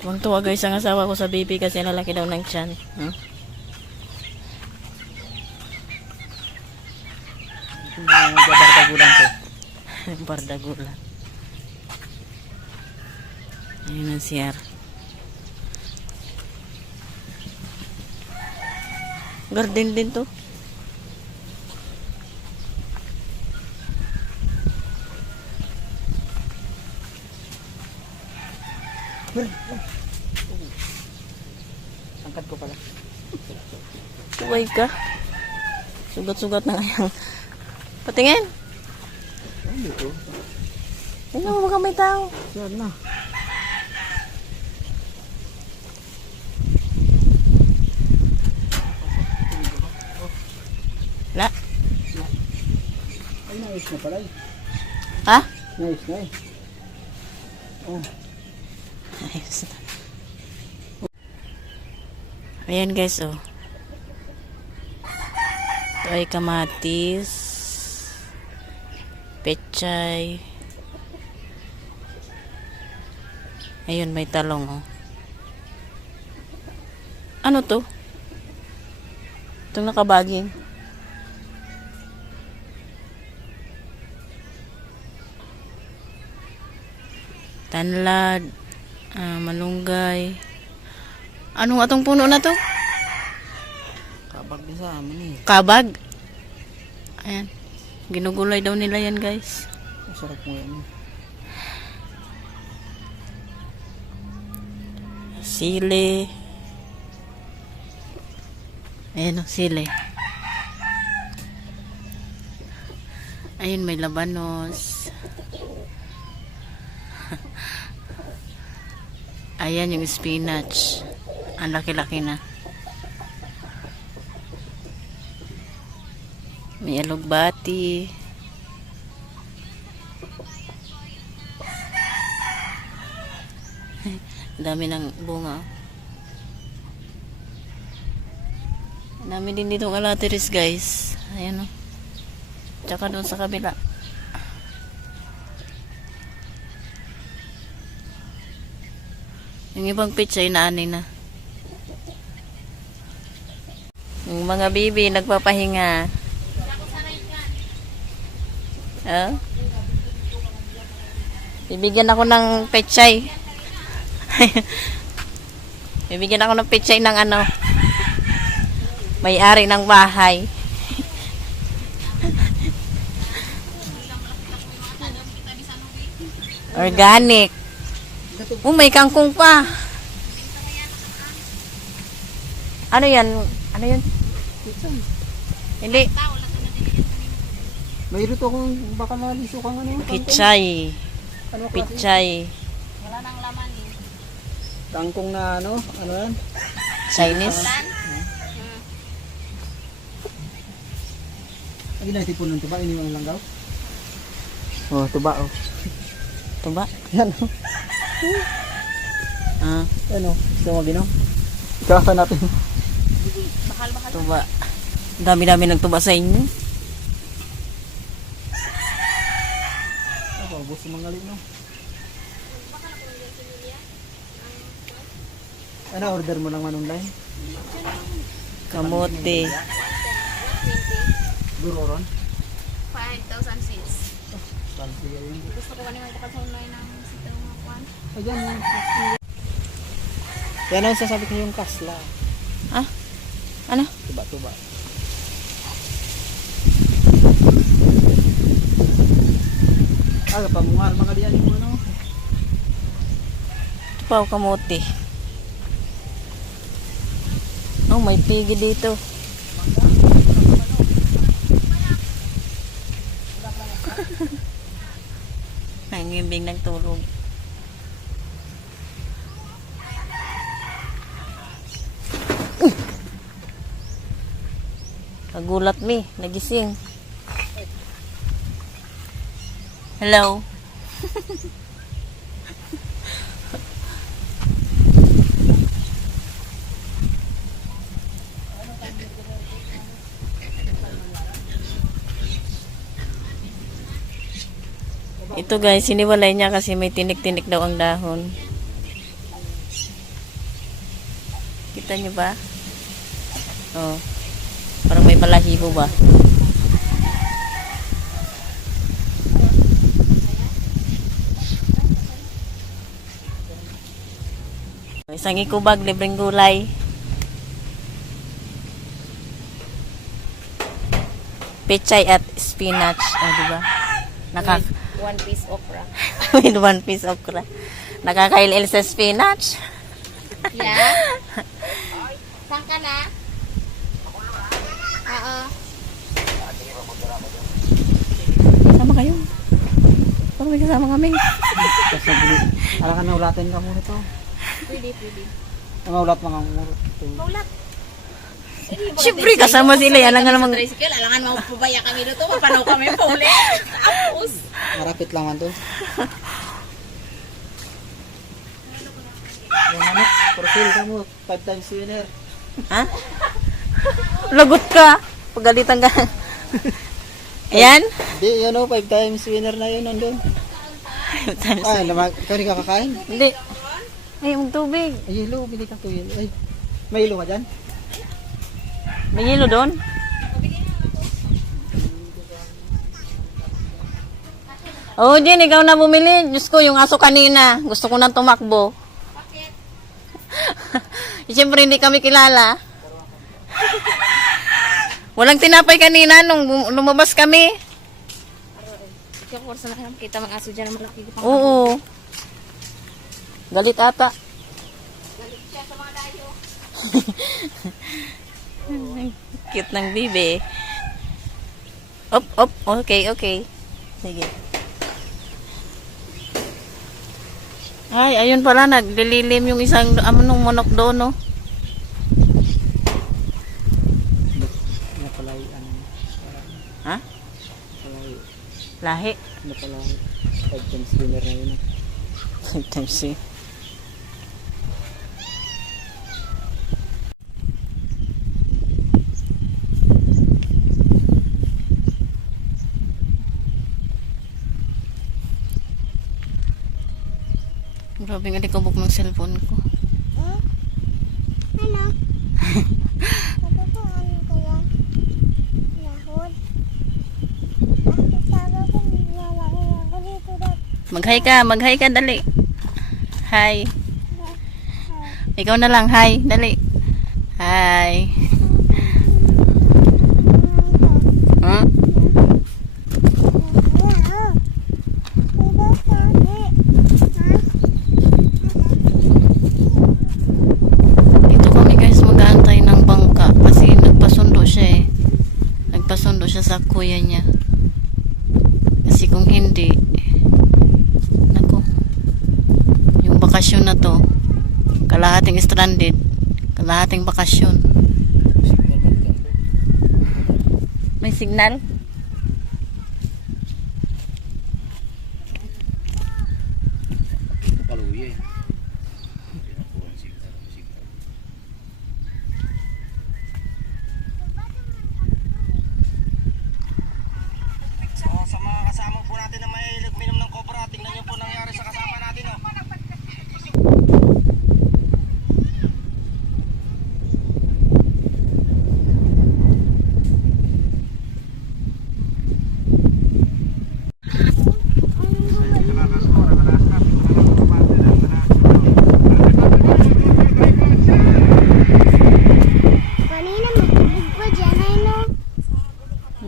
Tuwang-tuwa guys ang asawa ko sa baby kasi lalaki daw ng tiyan. Huh? Bardagulan ko. Bardagulan. Ayun ang CR. Garden din to. Angkat ko pala. Suway ka. Sugat-sugat na ngayang. Patingin. Ano ito? Tingnan mo baka may tao. Saan na? La. Ay, nais na pala eh. Ha? Nais na eh. Oh. Ayos na. Ayan guys, oh. Ito ay kamatis, pechay. Ayun, may talong, oh. Ano to? Itong nakabaging. Tanlad, malunggay. Anong atong puno na to? Kabag din sa amin eh. Kabag. Ayan. Ginugulay daw nila yan guys. Masarap mo yan eh. Sili. Ayan o, sili. Ayun, may labanos. Ayan yung spinach. Ang laki-laki na. May alugbati. Dami ng bunga. Dami din ditong alateris guys. Ayan o. Tsaka doon sa kabila. Yung ibang pizza ay naanay na. Yung mga bibi nagpapahinga. Oh? Bibigyan ako ng pechay. Bibigyan ako ng pechay ng ano. May-ari ng bahay. Organic. Oh, may kangkong pa. Ano yan? Ano yan? Hindi. Mayroon akong baka naliso kang ano yung Pichay. Ano klase? Pichay. Wala nang laman eh. Kangkong na ano? Ano yan? Chinese. Lagi na tipon ng tuba. Ini yung langgaw. Oh, tuba oh. Ito ba? Yan oh. Ah, Ano? Gusto mo ginaw? Ikakasan natin. Bakal-bakal. ito ba? Dami-dami nagtuba sa inyo. Ako, gusto mga galing no? Ano order mo ng man-online? Kamote. Duroron? 5,000 seeds. Fancy yun. Gusto ko kanina magpakal sa online ng sitang mga kwan. Ayan. Yan ang sasabi ko yung kasla. Ah? Ano? Tuba-tuba. Pamungal mga diyan yung ano. Ito pa, kamote. Oh, may pigi dito. Nangimbing ng tulog. Nagulat mi, nagising. Hello. Ito guys, siniwalay niya kasi may tinik-tinik daw ang dahon. Kita niyo ba? Oh. Parang may balahibo ba? Isang ikubag, libreng gulay. Pechay at spinach. Ah, diba? One piece okra. With one piece okra. Nakakailil sa spinach. Yeah? Saan ka na? Oo. Sama kayo. Parang may kasama kami. Kasi alam ka na ulatin ka muna to. Pwede. Maulat mga muro. Maulat. Siyempre, kasama sila. Alam nga namang... Tricycle, alangan mapubaya kami dito. Mapanaw kami pa uli. Tapos. Marapit lang man to. Yung anak, profil ka mo. 5 times winner. Ha? Lagot ka. Pagalitan ka. Ayan. Di, yun o, 5 times winner na yun nandun. Ay, ikaw rin kakakain? Hindi. Ay, yung tubig. Ay, yelo, bili ka to yun. Ay, may ilo ka dyan? May yelo doon. Oh, Jen, ikaw na bumili. Diyos ko, yung aso kanina. Gusto ko nang tumakbo. Bakit? Siyempre, hindi kami kilala. Walang tinapay kanina nung lumabas kami. Kaya ko sa laki nakita mga aso dyan na malaki. Oo. Galit ata. Galit siya sa mga dayo. Cute ng bibi. Op. Okay. Sige. Ay, ayun pala, naglililim yung isang nung manok doon, no? Napalay, Ha? napalay, Lahi. napalay. 5 times winner na yun. Sometimes see. Grabe nga di kabuk ng cellphone ko. Ano? Sabi ko ano kaya? Yahoo? Bakit sabi ko nalain ako dito daw? Mag-hi ka, dali. Hi. Ikaw na lang, hi, dali. Hi. Hmm? Dito kami guys mag-aantay ng bangka kasi nagpasundo siya eh. Nagpasundo siya sa kuya niya. Kasi kung hindi, nako, yung bakasyon na to, kalahating stranded, kalahating bakasyon. May signal? Paluya eh. Sa mga kasama po natin na may nagminom ng cobra, tingnan niyo po nangyari sa kasama natin. Oh. Kanina matubig pa dyan ay no?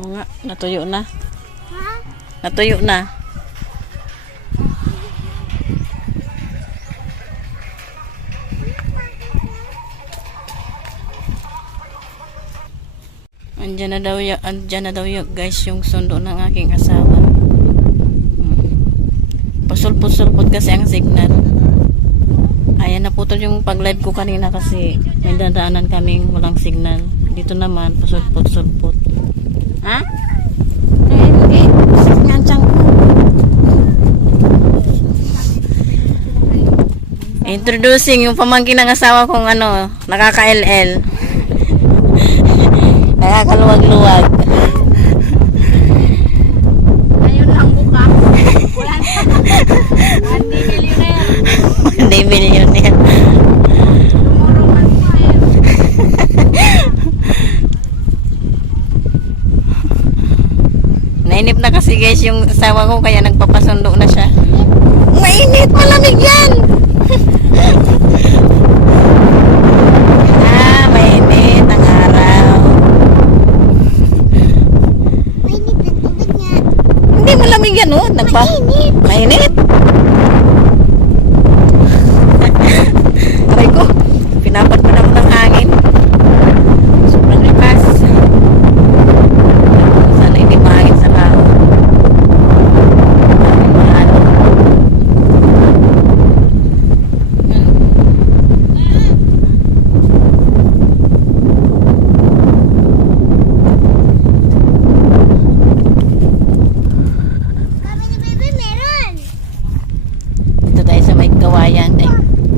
Oo nga, natuyo na. Ha? Natuyo na. Andyan na daw guys yung sundo ng aking asawa. Pasulpot-sulpot kasi ang signal. Ayan, naputol yung pag-live ko kanina kasi may dadaanan kaming walang signal. Dito naman, pasulpot-sulpot. Ha? Hindi. Sakit nga ang tiyan ko. Introducing yung pamangkin ng asawa kong nakaka-LL. Nakakaluwag-luwag. Ayun lang buka. Wala na. Hindi millionaire. Hindi millionaire. Tumurong man pa eh. ako kaya nagpapasundo na siya. Mainit, malamig yan! Mainit ang araw. Mainit ang tubig nga. Hindi malamig yan, oh. Mainit. Mainit? Aray ko, pinapadpad ako ng hangin. Sobrang lipas. Sana hindi mahangin sa kao. Mahalo. Kami ni Bebe meron. Dito tayo sa may kawayan. Ay,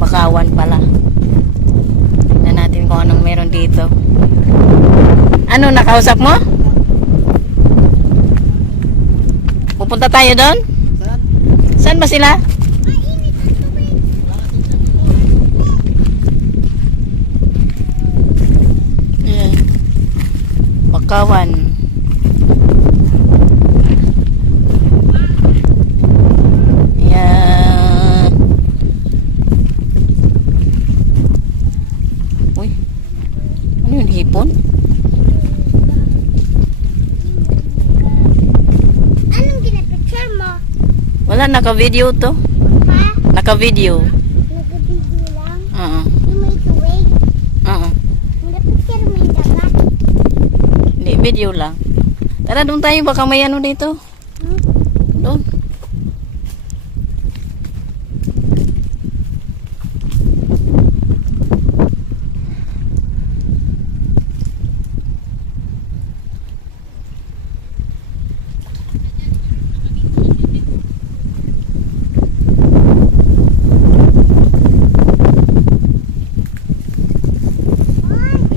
bakawan pala. Tignan natin kung anong meron dito. Ano, nakausap mo? Pupunta tayo doon? Saan? Saan ba sila? Mainit ang tubig. Ayan. Bakawan. Ayan. Uy. Ano yun? Hipon? Anong ginapicture mo? Wala, naka-video to. Ha? Naka-video. Nag-video lang? Oo. Yung may tuwig? Oo. Nag-picture mo yung dagat? Hindi, video lang. Tara, doon tayo. Baka may ano dito. Hmm? Doon.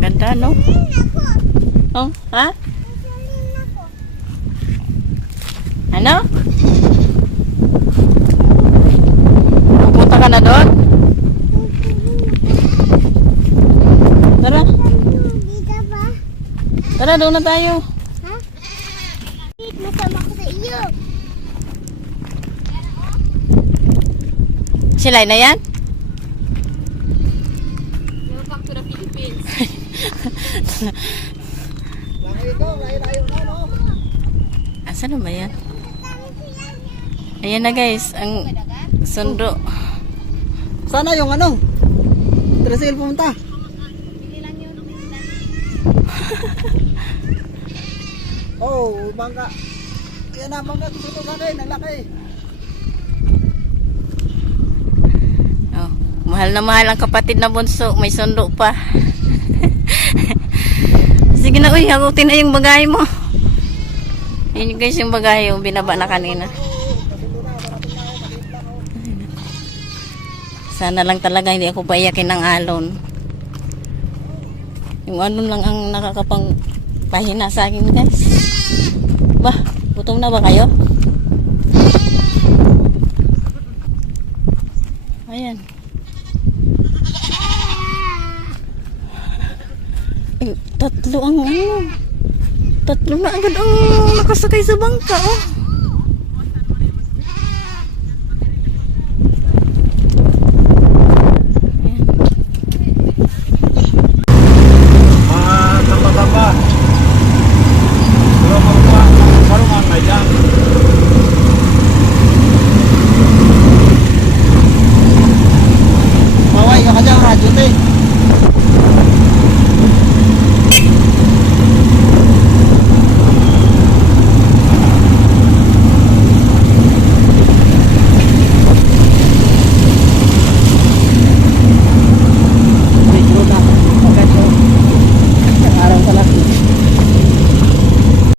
Ganda, no? Oh, ha? Ano? Pupunta ka na doon? Tara. Dito ba? Tara, doon na tayo. Ha? Masama ko sa iyo. Sila na yan? Welcome to the Philippines. Langay ito, layo-layo na, no? Asan na ba yan? Ayan na guys, ang sundo. Sana yung ano? Trasil pumunta. Oh, bangka. Ayan na, bangka. Susunod ka kayo, naglaki. Oh, mahal na mahal ang kapatid na bunso. May sundo pa. Sige na, uy, hagutin na yung bagay mo. Yun guys yung bagay yung binaba na kanina. Sana lang talaga hindi ako paiyakin ng alon. Yung alon lang ang nakakapang pahina sa akin guys. Bah, gutom na ba kayo? Ayan. Tatlo ang ano. Tatlo na agad ang nakasakay sa bangka oh.